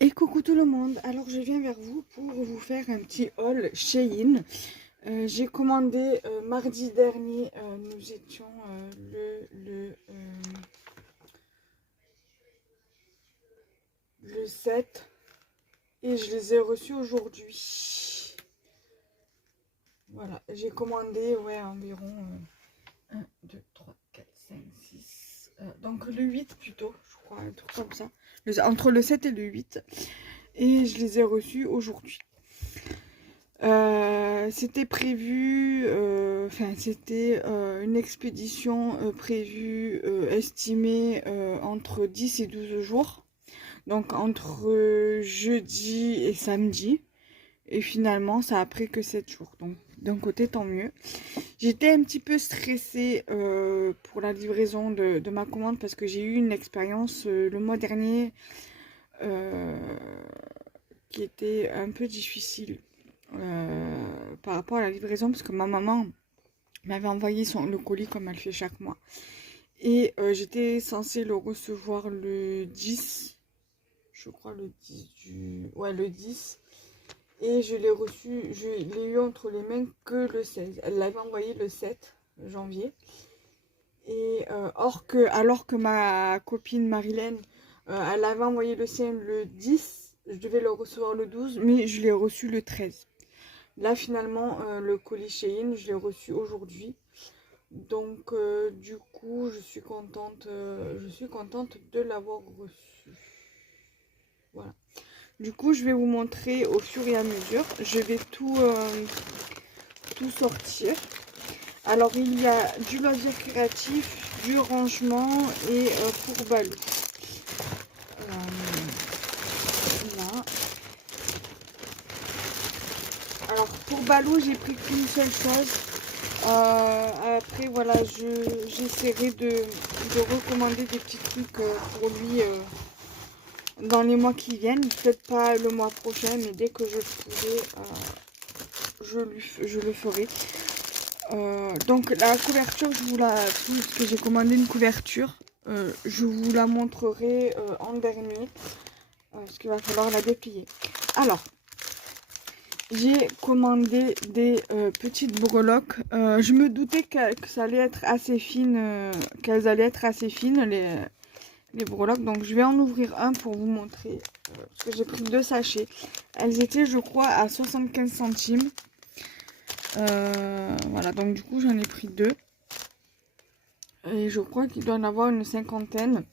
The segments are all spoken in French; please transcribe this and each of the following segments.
Et coucou tout le monde, alors je viens vers vous pour vous faire un petit haul Shein. J'ai commandé mardi dernier, nous étions le 7 et je les ai reçus aujourd'hui. Voilà, j'ai commandé environ 1, 2, 3, 4, 5, 6, donc le 8 plutôt, je crois, un truc comme ça. Entre le 7 et le 8. Et je les ai reçus aujourd'hui. C'était prévu, c'était une expédition prévue, estimée entre 10 et 12 jours. Donc entre jeudi et samedi. Et finalement, ça a pris que 7 jours. Donc d'un côté, tant mieux. J'étais un petit peu stressée pour la livraison de ma commande parce que j'ai eu une expérience le mois dernier qui était un peu difficile par rapport à la livraison parce que ma maman m'avait envoyé le colis comme elle fait chaque mois. Et j'étais censée le recevoir le 10, je crois le 10 du... Ouais, le 10. Et je l'ai reçu, je l'ai eu entre les mains que le 16. Elle l'avait envoyé le 7 janvier. Et alors que ma copine Marilyn, elle avait envoyé le sien le 10, je devais le recevoir le 12, mais je l'ai reçu le 13. Là, finalement, le colis Shein, je l'ai reçu aujourd'hui. Donc, du coup, je suis contente de l'avoir reçu. Voilà. Du coup, je vais vous montrer au fur et à mesure. Je vais tout sortir. Alors, il y a du loisir créatif, du rangement et pour Balou. Là. Alors, pour Balou, j'ai pris qu'une seule chose. Après, voilà, j'essaierai de recommander des petits trucs pour lui dans les mois qui viennent. Peut-être pas le mois prochain, mais dès que je pourrai, je le ferai. Donc la couverture, puisque j'ai commandé une couverture, je vous la montrerai en dernier, parce qu'il va falloir la déplier. Alors, j'ai commandé des petites breloques. Je me doutais que ça allait être assez fine, qu'elles allaient être assez fines, les breloques. Donc je vais en ouvrir un pour vous montrer, parce que j'ai pris 2 sachets. Elles étaient, je crois, à 75 centimes. Voilà, donc du coup j'en ai pris 2. Et je crois qu'il doit en avoir une cinquantaine.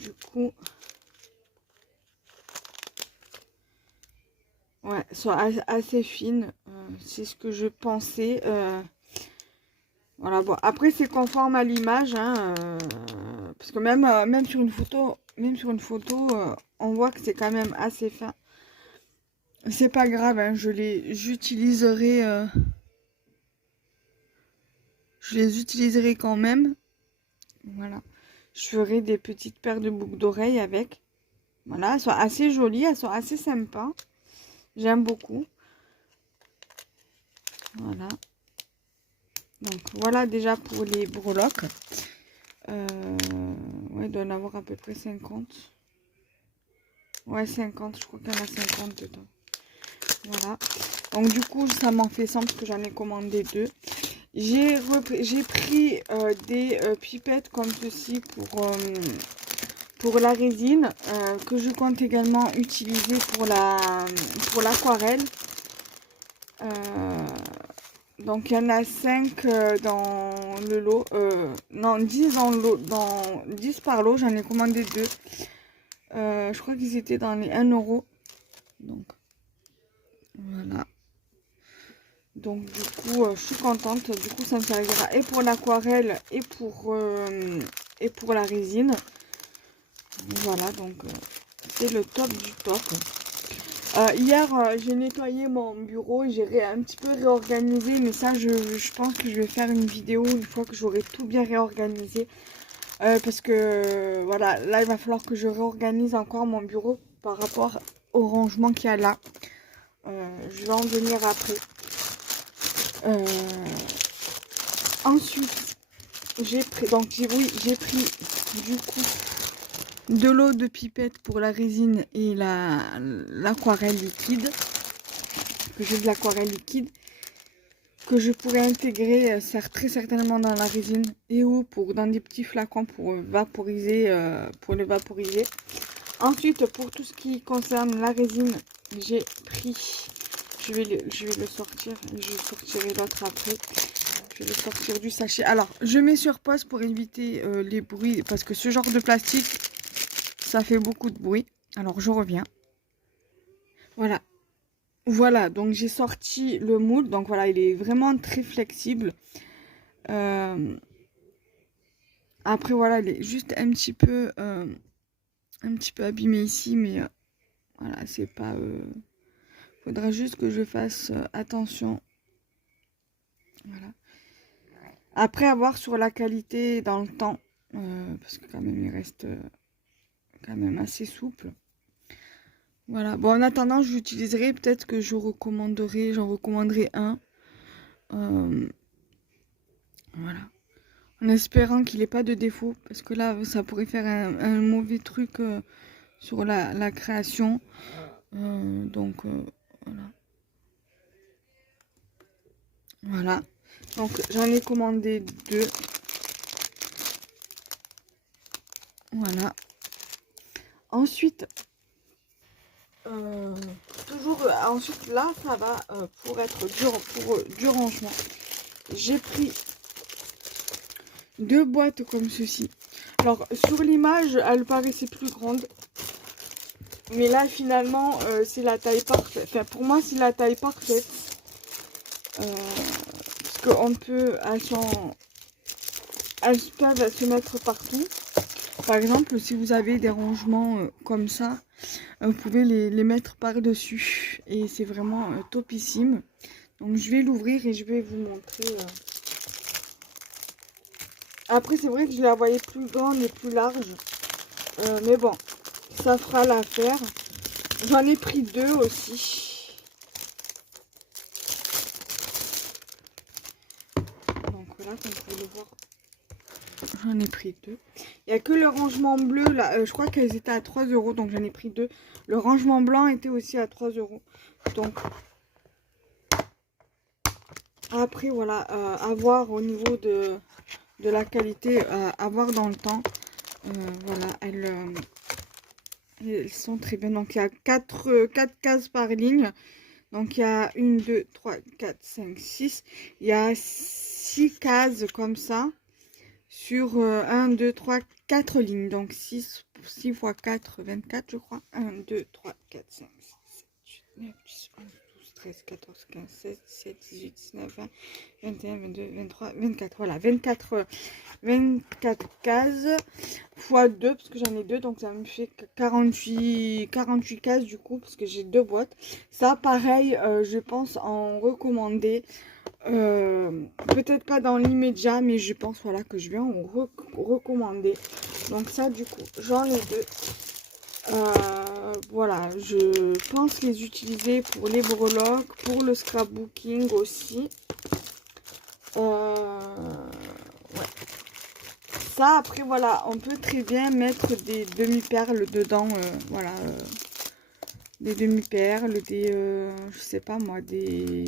Du coup, ouais, sont assez fines. C'est ce que je pensais. Voilà, bon, après c'est conforme à l'image, hein, parce que même sur une photo, on voit que c'est quand même assez fin. C'est pas grave, hein, je les utiliserai quand même. Voilà, je ferai des petites paires de boucles d'oreilles avec. Voilà, elles sont assez jolies, elles sont assez sympas. J'aime beaucoup. Voilà. Donc voilà déjà pour les breloques. Ouais, il doit en avoir à peu près 50. Ouais, 50, je crois qu'il y en a 50 dedans. Voilà. Donc du coup, ça m'en fait 100 parce que j'en ai commandé 2. J'ai pris des pipettes comme ceci pour la résine, que je compte également utiliser pour l'aquarelle. Donc il y en a 5 dans le lot, non 10 dans le lot, 10 par lot, j'en ai commandé 2. Je crois qu'ils étaient dans les 1 euro. Donc voilà. Donc du coup je suis contente, du coup ça me servira et pour l'aquarelle et pour la résine. Voilà, donc c'est le top du top. Hier, j'ai nettoyé mon bureau, j'ai un petit peu réorganisé, mais ça, je pense que je vais faire une vidéo une fois que j'aurai tout bien réorganisé. Parce que, voilà, là, il va falloir que je réorganise encore mon bureau par rapport au rangement qu'il y a là. Je vais en venir après. Ensuite, j'ai pris du coup de l'eau de pipette pour la résine et l'aquarelle liquide. Que j'ai de l'aquarelle liquide que je pourrais intégrer très certainement dans la résine et ou dans des petits flacons pour vaporiser, pour le vaporiser. Ensuite, pour tout ce qui concerne la résine, j'ai pris, je vais le sortir, je sortirai l'autre après. Je vais le sortir du sachet. Alors, je mets sur pause pour éviter les bruits parce que ce genre de plastique, ça fait beaucoup de bruit. Alors, je reviens. Voilà. Voilà, donc j'ai sorti le moule. Donc voilà, il est vraiment très flexible. Après, voilà, il est juste un petit peu abîmé ici. Mais voilà, c'est pas... faudra juste que je fasse attention. Voilà. Après, avoir sur la qualité dans le temps. Parce que quand même, il reste quand même assez souple. Voilà. Bon, en attendant, j'utiliserai, peut-être que j'en recommanderai un. Voilà. En espérant qu'il n'ait pas de défaut. Parce que là, ça pourrait faire un mauvais truc sur la création. Donc, voilà. Voilà. Donc, j'en ai commandé 2. Voilà. Ensuite... ensuite là ça va pour être du rangement. J'ai pris 2 boîtes comme ceci. Alors sur l'image elle paraissait plus grande, mais là finalement c'est la taille parfaite. Enfin pour moi c'est la taille parfaite parce qu'on peut elles peuvent se mettre partout. Par exemple si vous avez des rangements comme ça, vous pouvez les mettre par-dessus. Et c'est vraiment topissime. Donc je vais l'ouvrir et je vais vous montrer. Après c'est vrai que je la voyais plus grande et plus large. Mais bon, ça fera l'affaire. J'en ai pris 2 aussi. Donc là, comme vous pouvez le voir, j'en ai pris 2. Il n'y a que le rangement bleu, là, je crois qu'elles étaient à 3 €, donc j'en ai pris 2. Le rangement blanc était aussi à 3 €. Donc, après, voilà, à voir au niveau de la qualité, à voir dans le temps. Voilà, elles sont très bien. Donc, il y a 4 cases par ligne. Donc, il y a 1, 2, 3, 4, 5, 6. Il y a 6 cases comme ça. Sur 1, 2, 3, 4 lignes. Donc 6 x 4, 24 je crois. 1, 2, 3, 4, 5, 6, 7, 8, 9, 10, 11, 12, 13, 14, 15, 16, 17, 18, 19, 20, 21, 22, 23, 24. Voilà, 24 cases x 2 parce que j'en ai 2. Donc ça me fait 48 cases du coup parce que j'ai 2 boîtes. Ça pareil, je pense en recommander. Peut-être pas dans l'immédiat, mais je pense voilà que je vais en recommander. Donc ça du coup j'en ai 2. Voilà, je pense les utiliser pour les breloques, pour le scrapbooking aussi. Ouais. Ça après voilà, on peut très bien mettre des demi-perles dedans. Voilà, des demi-perles, je sais pas moi, des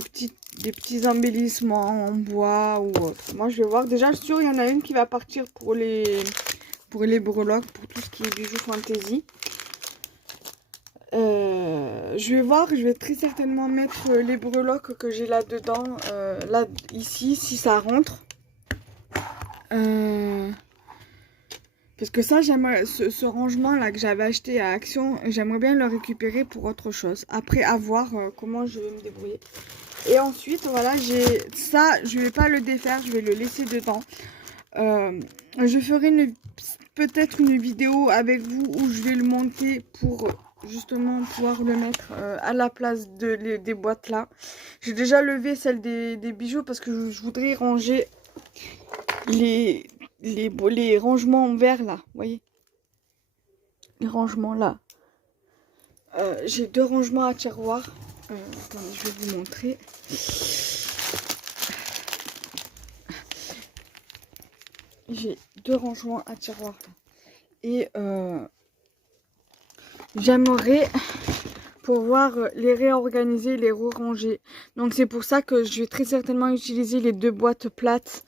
petits embellissements en bois ou autre. Moi je vais voir. Déjà je suis sûre il y en a une qui va partir pour les breloques, pour tout ce qui est bijoux fantaisie. Je vais voir, je vais très certainement mettre les breloques que j'ai là dedans, là ici, si ça rentre. Parce que ça, j'aimerais ce rangement là que j'avais acheté à Action, j'aimerais bien le récupérer pour autre chose. Après, à voir comment je vais me débrouiller. Et ensuite, voilà, j'ai ça, je vais pas le défaire, je vais le laisser dedans. Je ferai peut-être une vidéo avec vous où je vais le monter pour justement pouvoir le mettre à la place des boîtes là. J'ai déjà levé celle des bijoux parce que je voudrais ranger les rangements en verre là, vous voyez, les rangements là. j'ai 2 rangements à tiroirs. Attendez, je vais vous montrer. J'ai 2 rangements à tiroirs. Et j'aimerais pouvoir les réorganiser, les re-ranger. Donc c'est pour ça que je vais très certainement utiliser les 2 boîtes plates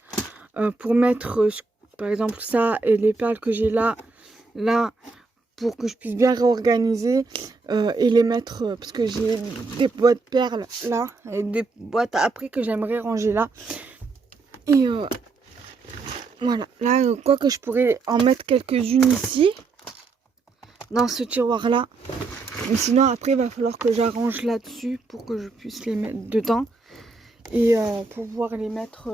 pour mettre par exemple ça et les perles que j'ai là, pour que je puisse bien réorganiser et les mettre, parce que j'ai des boîtes perles là et des boîtes après que j'aimerais ranger là. Et voilà, là quoi que je pourrais en mettre quelques-unes ici dans ce tiroir là, mais sinon après il va falloir que j'arrange là-dessus pour que je puisse les mettre dedans et pour pouvoir les mettre,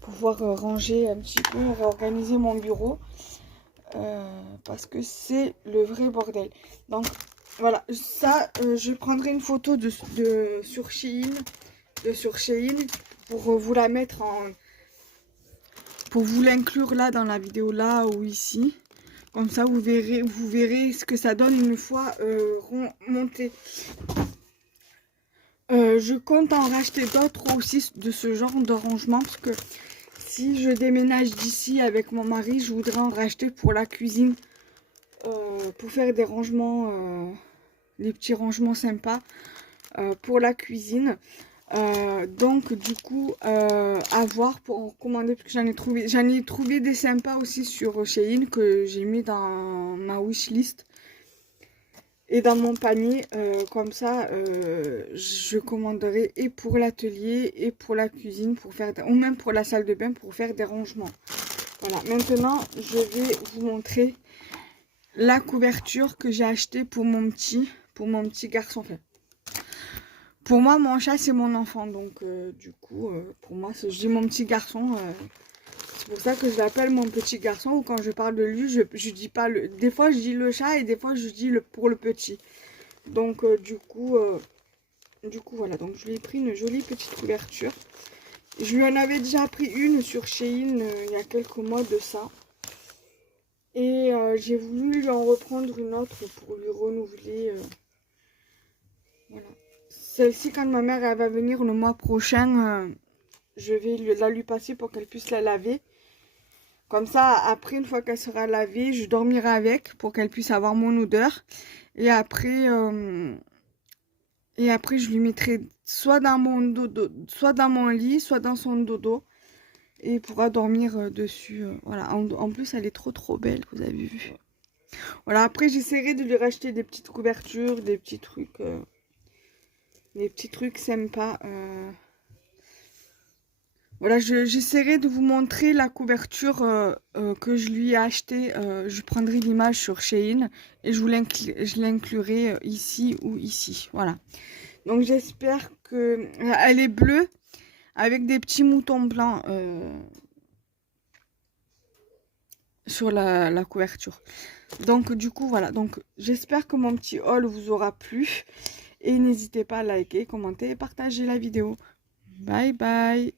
pour pouvoir ranger un petit peu, réorganiser mon bureau. Parce que c'est le vrai bordel. Donc voilà, ça je prendrai une photo sur Shein, pour vous la mettre pour vous l'inclure là dans la vidéo là ou ici. Comme ça vous verrez ce que ça donne une fois monté. Je compte en racheter d'autres aussi de ce genre de rangement, parce que si je déménage d'ici avec mon mari, je voudrais en racheter pour la cuisine, pour faire des rangements, des petits rangements sympas pour la cuisine. Donc du coup, à voir pour en commander, parce que j'en ai trouvé des sympas aussi sur Shein que j'ai mis dans ma wishlist et dans mon panier. Comme ça, je commanderai et pour l'atelier et pour la cuisine, pour faire ou même pour la salle de bain pour faire des rangements. Voilà, maintenant je vais vous montrer la couverture que j'ai achetée pour mon petit garçon. Enfin, pour moi, mon chat c'est mon enfant, donc du coup, pour moi, je dis mon petit garçon. C'est pour ça que je l'appelle mon petit garçon, ou quand je parle de lui, je dis pas le. Des fois je dis le chat et des fois je dis pour le petit. Donc du coup voilà, donc je lui ai pris une jolie petite couverture. Je lui en avais déjà pris une sur Shein il y a quelques mois de ça. Et j'ai voulu lui en reprendre une autre pour lui renouveler. Voilà. Celle-ci, quand ma mère elle va venir le mois prochain, je vais la lui passer pour qu'elle puisse la laver. Comme ça, après, une fois qu'elle sera lavée, je dormirai avec pour qu'elle puisse avoir mon odeur. Et après, je lui mettrai soit dans mon dodo, soit dans mon lit, soit dans son dodo. Et il pourra dormir dessus. Voilà. En plus, elle est trop belle, vous avez vu. Voilà, après, j'essaierai de lui racheter des petites couvertures, des petits trucs sympas. Voilà, j'essaierai de vous montrer la couverture que je lui ai achetée. Je prendrai l'image sur Shein et je l'inclurai ici ou ici. Voilà. Donc j'espère que elle est bleue avec des petits moutons blancs sur la couverture. Donc du coup voilà. Donc j'espère que mon petit haul vous aura plu et n'hésitez pas à liker, commenter et partager la vidéo. Bye bye.